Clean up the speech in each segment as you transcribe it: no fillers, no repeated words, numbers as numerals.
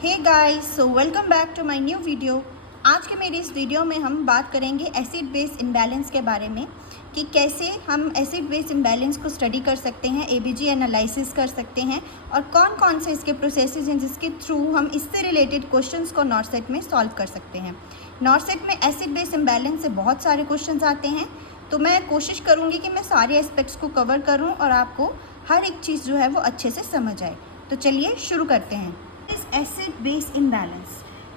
Hey guys, so welcome back to my new video. आज के मेरी इस वीडियो में हम बात करेंगे एसिड बेस इम्बैलेंस के बारे में कि कैसे हम एसिड बेस इम्बैलेंस को स्टडी कर सकते हैं, एबीजी एनालिसिस कर सकते हैं और कौन कौन से इसके प्रोसेसेस हैं जिसके थ्रू हम इससे रिलेटेड क्वेश्चंस को नॉर्सेट में सॉल्व कर सकते हैं। नॉर्सेट में एसिड बेस इम्बैलेंस से बहुत सारे क्वेश्चंस आते हैं, तो मैं कोशिश करूँगी कि मैं सारे एस्पेक्ट्स को कवर करूँ और आपको हर एक चीज़ जो है वो अच्छे से समझ आए। तो चलिए शुरू करते हैं। is acid base imbalance,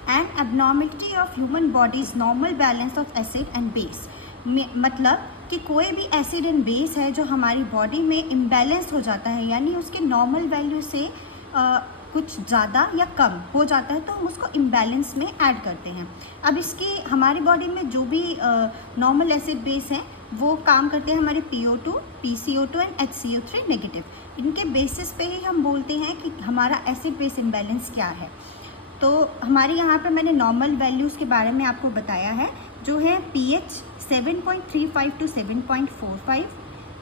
an abnormality of human body's normal balance of acid and base। मतलब कि कोई भी एसिड एंड बेस है जो हमारी बॉडी में इम्बैलेंस हो जाता है, यानी उसके नॉर्मल वैल्यू से कुछ ज़्यादा या कम हो जाता है, तो हम उसको इम्बैलेंस में ऐड करते हैं। अब इसकी हमारी बॉडी में जो भी नॉर्मल एसिड बेस हैं वो काम करते हैं हमारे PO2, PCO2 and HCO3 negative. इनके बेसिस पे ही हम बोलते हैं कि हमारा एसिड बेस इम्बैलेंस क्या है। तो हमारे यहाँ पर मैंने नॉर्मल वैल्यूज़ के बारे में आपको बताया है, जो है pH 7.35 to 7.45,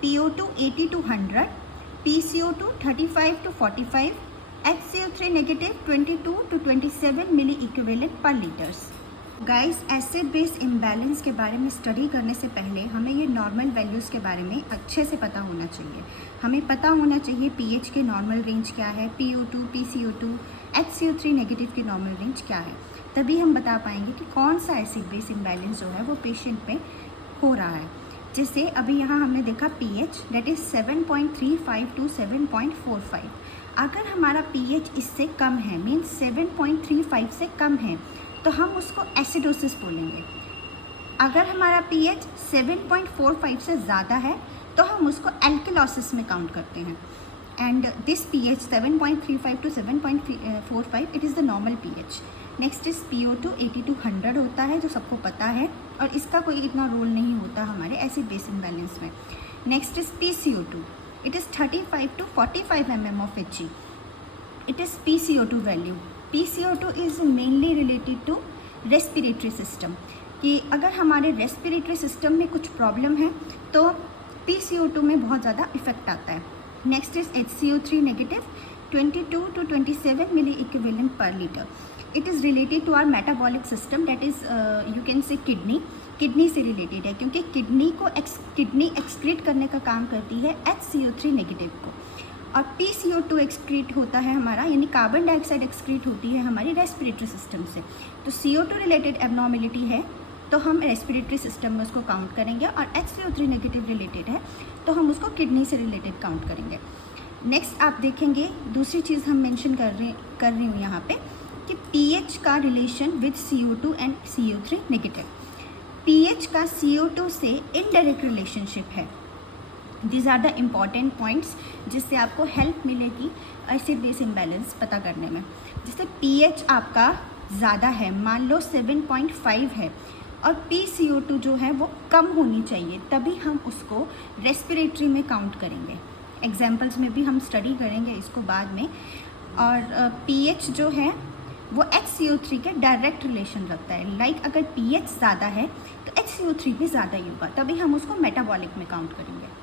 PO2 80 to 100, PCO2 35 to 45, HCO3 negative 22 to 27 milli equivalent per litres. Guys, acid base imbalance के बारे में स्टडी करने से पहले हमें ये नॉर्मल वैल्यूज़ के बारे में अच्छे से पता होना चाहिए। हमें पता होना चाहिए pH के नॉर्मल रेंज क्या है, PO2, PCO2, HCO3 नेगेटिव की नॉर्मल रेंज क्या है। तभी हम बता पाएंगे कि कौन सा एसिड बेस इम्बैलेंस जो है वो पेशेंट में हो रहा है। जैसे अभी यहाँ हमने देखा pH डेट इज़ 7.35 to 7.45। अगर हमारा pH इससे कम है, मीन्स 7.35 से कम है, तो हम उसको एसिडोसिस बोलेंगे। अगर हमारा pH 7.45 से ज़्यादा है तो हम उसको एल्किलोसिस में काउंट करते हैं। And this pH 7.35 to 7.45 it is the normal pH। Next is PO2 80 to 100 होता है, जो सबको पता है, और इसका कोई इतना रोल नहीं होता हमारे एसिड बेस इम्बैलेंस में। Next is PCO2, it is 35 to 45 mm of Hg। It is PCO2 value. PCO2 is mainly related to respiratory system, कि अगर हमारे रेस्पिरेटरी सिस्टम में कुछ प्रॉब्लम है तो PCO2 में बहुत ज़्यादा इफेक्ट आता है। Next is HCO3 negative 22 to 27 milli equivalent per litre. It is related to our metabolic system, that is you can say kidney से रिलेटेड है, क्योंकि किडनी एक्सक्रीट करने का काम करती है HCO3 नेगेटिव को, और PCO2 एक्सक्रीट होता है हमारा, यानी कार्बन डाइऑक्साइड एक्सक्रीट होती है हमारी रेस्पिरेटरी सिस्टम से। तो CO2 रिलेटेड एबनॉर्मेलिटी है तो हम रेस्पिरेटरी सिस्टम में उसको काउंट करेंगे, और HCO3 नेगेटिव रिलेटेड है तो हम उसको किडनी से रिलेटेड काउंट करेंगे। नेक्स्ट आप देखेंगे, दूसरी चीज़ हम मेंशन कर रही हूँ यहाँ पे कि pH का relation with CO2 and CO3 negative. pH का CO2 से इनडायरेक्ट रिलेशनशिप है। These are the important points जिससे आपको हेल्प मिलेगी एसिड बेस इम्बैलेंस पता करने में। जैसे pH आपका ज़्यादा है, मान लो 7.5 है, और PCO2 जो है वो कम होनी चाहिए, तभी हम उसको रेस्पिरेटरी में काउंट करेंगे। एग्जाम्पल्स में भी हम स्टडी करेंगे इसको बाद में। और pH जो है वो HCO3 के डायरेक्ट रिलेशन रखता है। लाइक अगर pH ज़्यादा है तो HCO3 भी ज़्यादा ही होगा, तभी हम उसको मेटाबॉलिक में काउंट करेंगे।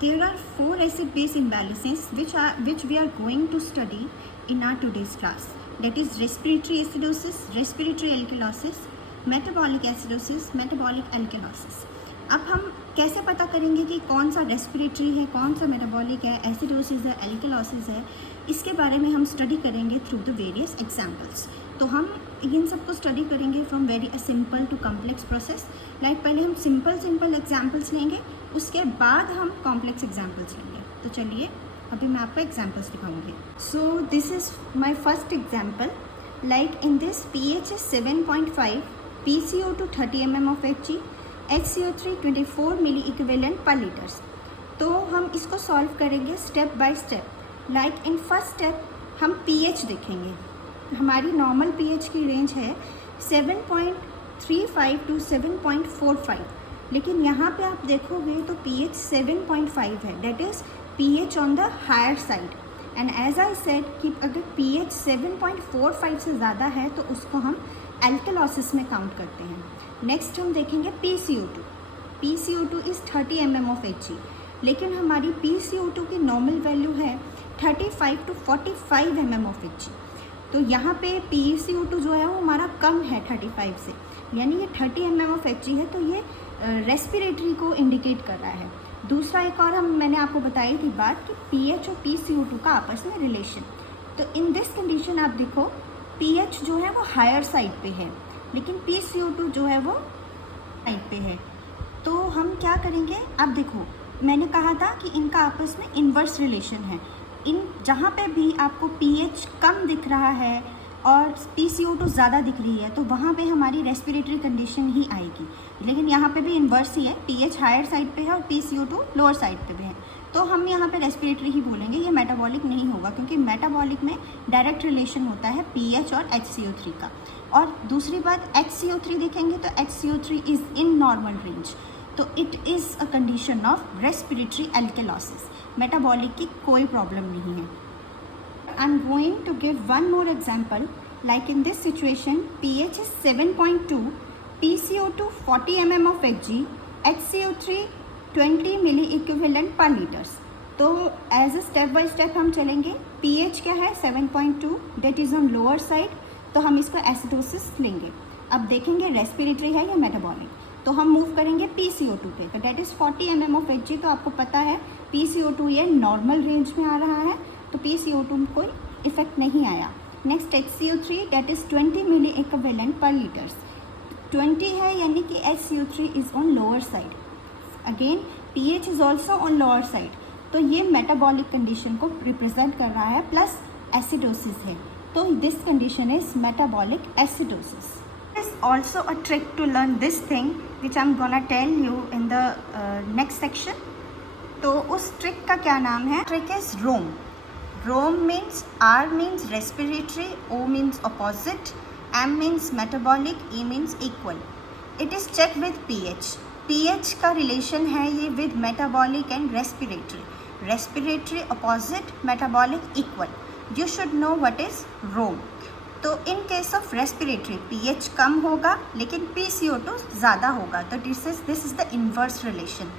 There are 4 acid base imbalances which we are going to study in our today's class. That is respiratory acidosis, respiratory alkalosis, metabolic acidosis, metabolic alkalosis. अब हम कैसे पता करेंगे कि कौन सा रेस्पिरेटरी है, कौन सा मेटाबॉलिक है, एसिडोसिस है, एल्कलोसिस है, इसके बारे में हम स्टडी करेंगे थ्रू द वेरियस एग्जाम्पल्स। तो हम इन सबको स्टडी करेंगे from very simple to complex process. Like पहले हम सिंपल एग्जाम्पल्स लेंगे, उसके बाद हम कॉम्प्लेक्स एग्जाम्पल्स लेंगे। तो चलिए अभी मैं आपको एग्जाम्पल्स दिखाऊंगी। So this is my first example. Like in this pH is 7.5, PCO2 30 mm of Hg, HCO3 24 milli equivalent per litres. तो हम इसको सॉल्व करेंगे step by step. Like in first step हम pH देखेंगे। हमारी नॉर्मल pH की range है 7.35 to 7.45, लेकिन यहाँ पे आप देखोगे तो pH 7.5 है, that is pH on the higher side. And as I said कि अगर pH 7.45 से ज़्यादा है तो उसको हम एल्कलोसिस में काउंट करते हैं। नेक्स्ट हम देखेंगे PCO2। PCO2 is 30 mm of Hg, लेकिन हमारी PCO2 की नॉर्मल वैल्यू है 35 to 45 mm of Hg। तो यहाँ पे PeCO2 जो है वो हमारा कम है 35 से, यानी ये 30 mm ऑफ Hg है, तो ये रेस्पिरेटरी को इंडिकेट कर रहा है। दूसरा एक और मैंने आपको बताई थी बात कि pH और PeCO2 का आपस में रिलेशन। तो इन दिस कंडीशन आप देखो pH जो है वो हायर साइड पे है, लेकिन PeCO2 जो है वो साइड पे है। तो हम क्या करेंगे, अब देखो मैंने कहा था कि इनका आपस में इन्वर्स रिलेशन है। इन जहाँ पे भी आपको pH कम दिख रहा है और PeCO2 ज़्यादा दिख रही है, तो वहाँ पे हमारी रेस्पिरेटरी कंडीशन ही आएगी। लेकिन यहाँ पे भी इन्वर्स ही है, pH हायर साइड पे है और PeCO2 लोअर साइड पे भी है, तो हम यहाँ पे रेस्पिरेटरी ही बोलेंगे, ये मेटाबॉलिक नहीं होगा, क्योंकि मेटाबॉलिक में डायरेक्ट रिलेशन होता है pH और HCO3 का। और दूसरी बात, HCO3 देखेंगे तो HCO3 is in normal range, तो it is a condition of respiratory alkalosis. Metabolic की कोई प्रॉब्लम नहीं है। I am going to give one more example, like in this situation pH is 7.2, PeCO2 40 mm of Hg, HCO3 20 milli equivalent per litres. तो as a step by step हम चलेंगे। pH क्या है 7.2, that is on lower side, तो हम इसको acidosis लेंगे। अब देखेंगे रेस्पिरेटरी है या मेटाबॉलिक, तो हम मूव करेंगे PeCO2 पे, तो that is 40 mm of Hg। तो आपको पता है PeCO2 ये नॉर्मल रेंज में आ रहा है, तो PeCO2 में कोई इफेक्ट नहीं आया। Next HCO3, that is 20 milli equivalent per litres. 20 है यानी कि HCO3 is on lower side. Again pH is also on lower side, तो ये मेटाबॉलिक कंडीशन को रिप्रेजेंट कर रहा है, प्लस एसिडोसिस है, तो this condition is metabolic acidosis. Is also a trick to learn this thing which I am gonna tell you in the next section. तो उस ट्रिक का क्या नाम है? Trick is ROME. ROME means R means respiratory, O means opposite, M means metabolic, E means equal. It is check with pH। pH का relation है ये with metabolic and respiratory. Respiratory opposite, metabolic equal. You should know what is रोम। तो इन case of respiratory pH कम होगा लेकिन PeCO2 ज़्यादा होगा, तो this is the inverse relation.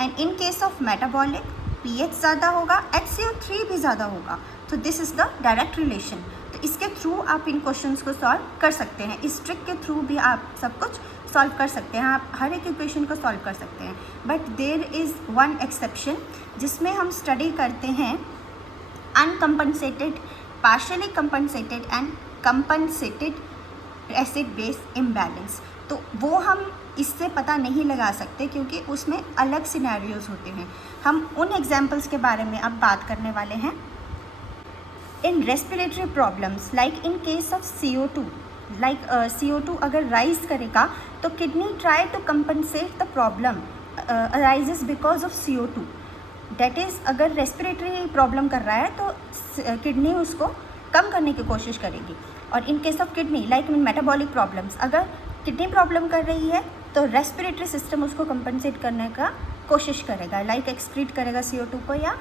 And in case of metabolic pH ज़्यादा होगा, HCO3 भी ज़्यादा होगा, तो this is the direct relation. तो इसके थ्रू आप इन क्वेश्चंस को सॉल्व कर सकते हैं, इस ट्रिक के थ्रू भी आप सब कुछ सॉल्व कर सकते हैं, आप हर एक इक्वेशन को सॉल्व कर सकते हैं। But there is one exception, जिसमें हम स्टडी करते हैं uncompensated, partially compensated and compensated acid base imbalance. तो वो हम इससे पता नहीं लगा सकते, क्योंकि उसमें अलग सिनेरियोज होते हैं। हम उन एग्जाम्पल्स के बारे में अब बात करने वाले हैं। In respiratory problems, like in case of CO2, like CO2 अगर राइज करेगा तो kidney try to compensate the problem arises because of CO2। That is अगर रेस्पिरेटरी प्रॉब्लम कर रहा है तो किडनी उसको कम करने की कोशिश करेगी। और इन case of kidney, like in metabolic problems, अगर किडनी प्रॉब्लम कर रही है तो रेस्पिरेटरी सिस्टम उसको कंपनसेट करने का कोशिश करेगा, लाइक एक्सक्रीट करेगा CO2 को, या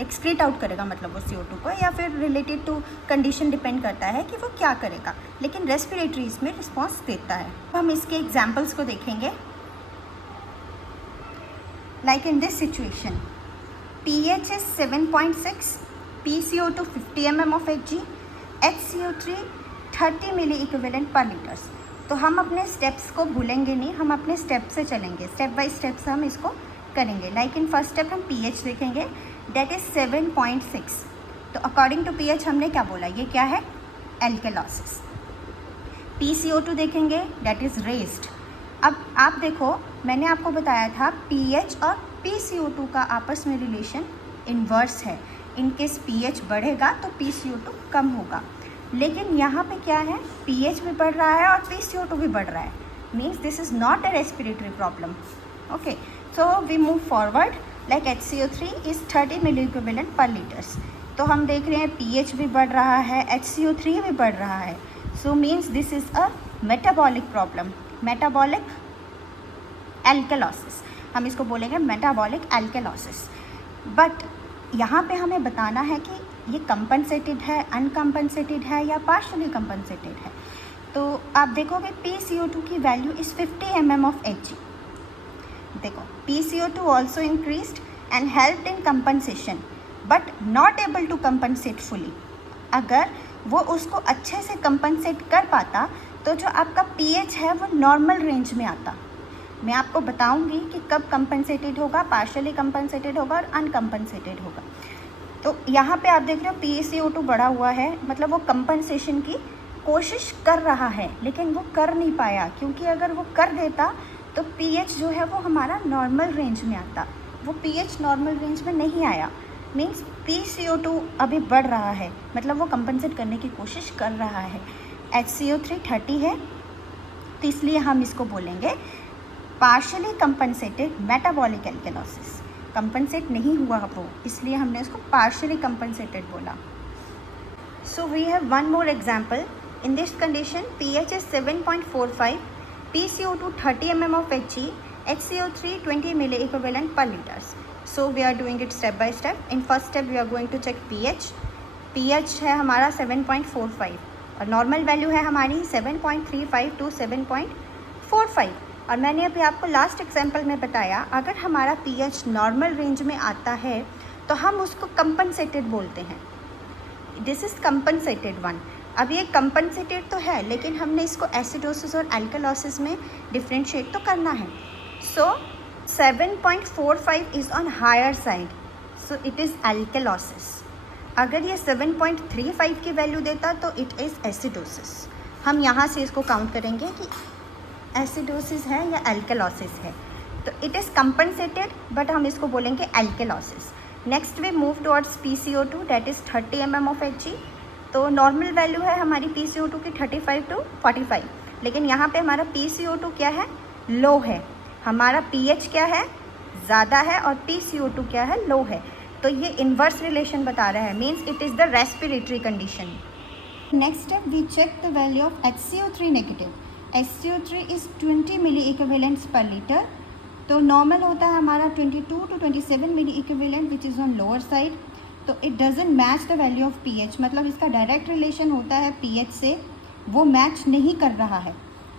एक्सक्रीट आउट करेगा मतलब वो CO2 को, या फिर रिलेटेड टू कंडीशन डिपेंड करता है कि वो क्या करेगा, लेकिन रेस्पिरेटरी इसमें रिस्पॉन्स देता है। हम इसके एग्जाम्पल्स को देखेंगे। Like in this situation pH is 7.6, PeCO2 50 mm of Hg, HCO3 30 milli equivalent per litres. तो हम अपने स्टेप्स को भूलेंगे नहीं, हम अपने स्टेप से चलेंगे, स्टेप बाय स्टेप से हम इसको करेंगे। लाइक इन फर्स्ट स्टेप हम pH देखेंगे, डेट इज़ 7.6। तो अकॉर्डिंग टू pH हमने क्या बोला, ये क्या है? एल्केलॉसिस। PeCO2 देखेंगे, डेट इज़ रेज्ड। अब आप देखो, मैंने आपको बताया था pH और PeCO2 का आपस में रिलेशन इन्वर्स है। इन केस pH बढ़ेगा तो PeCO2 कम होगा, लेकिन यहाँ पे क्या है, pH भी बढ़ रहा है और PeCO2 भी बढ़ रहा है, means this is not a respiratory problem. Okay, so we move forward. Like HCO3 is 30 milli equivalent per litres. तो हम देख रहे हैं pH भी बढ़ रहा है, HCO3 भी बढ़ रहा है, so means this is a metabolic problem, metabolic alkalosis. हम इसको बोलेंगे मेटाबॉलिक एल्केलॉसिस। बट यहाँ पे हमें बताना है कि ये कंपनसेटेड है, अनकम्पनसेटेड है या पार्शियली कंपनसेटेड है। तो आप देखोगे PeCO2 की value is 50 mm of Hg। देखो, PeCO2 also increased and helped in compensation but not able to compensate fully. अगर वो उसको अच्छे से कंपनसेट कर पाता तो जो आपका पीएच है वो नॉर्मल रेंज में आता। मैं आपको बताऊंगी कि कब कंपनसेटेड होगा, पार्शियली कंपनसेटेड होगा और अनकंपनसेटेड होगा। तो यहाँ पे आप देख रहे हो PaCO2 बढ़ा हुआ है, मतलब वो कंपनसेशन की कोशिश कर रहा है लेकिन वो कर नहीं पाया, क्योंकि अगर वो कर देता तो पीएच जो है वो हमारा नॉर्मल रेंज में आता। वो पीएच नॉर्मल रेंज में नहीं आया, मीन्स PaCO2 अभी बढ़ रहा है, मतलब वो कंपनसेट करने की कोशिश कर रहा है। HCO3 30 है, तो इसलिए हम इसको बोलेंगे partially compensated metabolic alkalosis. Compensate नहीं हुआ वो, इसलिए हमने उसको पार्शियली कंपनसेटेड बोला। So we have one more example. In this condition pH is 7.45, PaCO2 30 mm of Hg, HCO3 20 milli equivalent per liters. So we are doing it step by step. In first step we are going to check pH. pH है हमारा 7.45 और normal value है हमारी 7.35 to 7.45। और मैंने अभी आपको last example में बताया, अगर हमारा pH नॉर्मल रेंज में आता है तो हम उसको कंपनसेटेड बोलते हैं। This is compensated one. अब ये कंपनसेटेड तो है लेकिन हमने इसको एसिडोसिस और एल्कलोसिस में डिफ्रेंशिएट तो करना है। So 7.45 is on higher side, so it is alkalosis. अगर ये 7.35 की वैल्यू देता तो इट इज़ एसिडोसिस। हम यहाँ से इसको काउंट करेंगे कि एसिडोसिस है या एल्कलोसिस है। तो इट इज़ कंपनसेटेड बट हम इसको बोलेंगे alkalosis. Next way move towards PaCO2 that is 30 mm of Hg। तो नॉर्मल वैल्यू है हमारी PaCO2 की 35 टू 45, लेकिन यहाँ पे हमारा PaCO2 क्या है, लो है। हमारा pH क्या है, ज़्यादा है, और PaCO2 क्या है, लो है। तो ये इन्वर्स रिलेशन बता रहा है, means it is the respiratory condition. Next step we check the value of HCO3 negative. HCO3 is 20 milliequivalents per litre. तो नॉर्मल होता है हमारा 22 to 27 milli equivalent which is on lower side. तो it doesn't match the value of pH, मतलब इसका direct relation होता है pH से, वो मैच नहीं कर रहा है।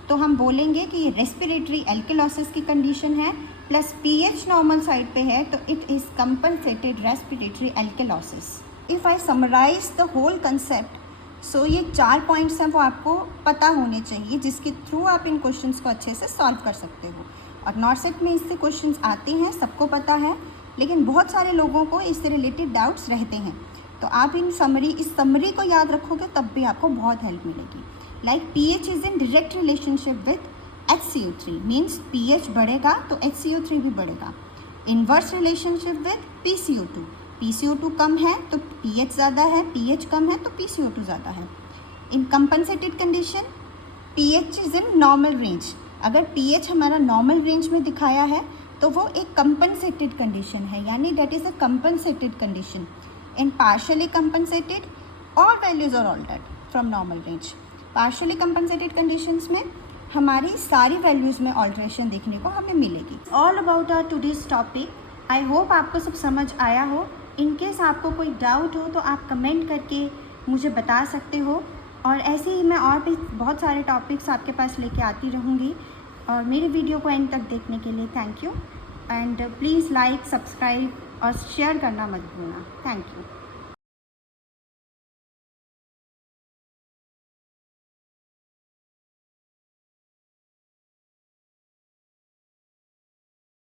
तो हम बोलेंगे कि ये रेस्पिरेटरी एल्कलोसिस की कंडीशन है, प्लस pH नॉर्मल साइड पे है, तो it is compensated respiratory alkalosis. If I summarize the whole concept, so ये 4 पॉइंट्स हैं वो आपको पता होने चाहिए, जिसके थ्रू आप इन क्वेश्चंस को अच्छे से सॉल्व कर सकते हो। और नॉर्सेट में इससे क्वेश्चंस आते हैं, सबको पता है, लेकिन बहुत सारे लोगों को इससे रिलेटेड डाउट्स रहते हैं। तो आप इस समरी को याद रखोगे तब भी आपको बहुत हेल्प मिलेगी। Like pH is in direct relationship with HCO3, means pH बढ़ेगा तो HCO3 भी बढ़ेगा। Inverse relationship with PaCO2, PaCO2 कम है तो pH ज़्यादा है, pH कम है तो PaCO2 ज़्यादा है। In compensated condition pH is in normal range. अगर pH हमारा नॉर्मल रेंज में दिखाया है तो वो एक कंपनसेटेड कंडीशन है, यानी that is a compensated condition. In partially compensated all values are altered from normal range. Partially compensated conditions में हमारी सारी वैल्यूज़ में ऑल्ट्रेशन देखने को हमें मिलेगी। All about our today's topic. I hope आपको सब समझ आया हो। इन केस आपको कोई डाउट हो तो आप कमेंट करके मुझे बता सकते हो, और ऐसे ही मैं और भी बहुत सारे टॉपिक्स आपके पास लेके आती रहूँगी। और मेरे वीडियो को एंड तक देखने के लिए thank you, and please like, subscribe और शेयर करना मत भूलना। Thank you.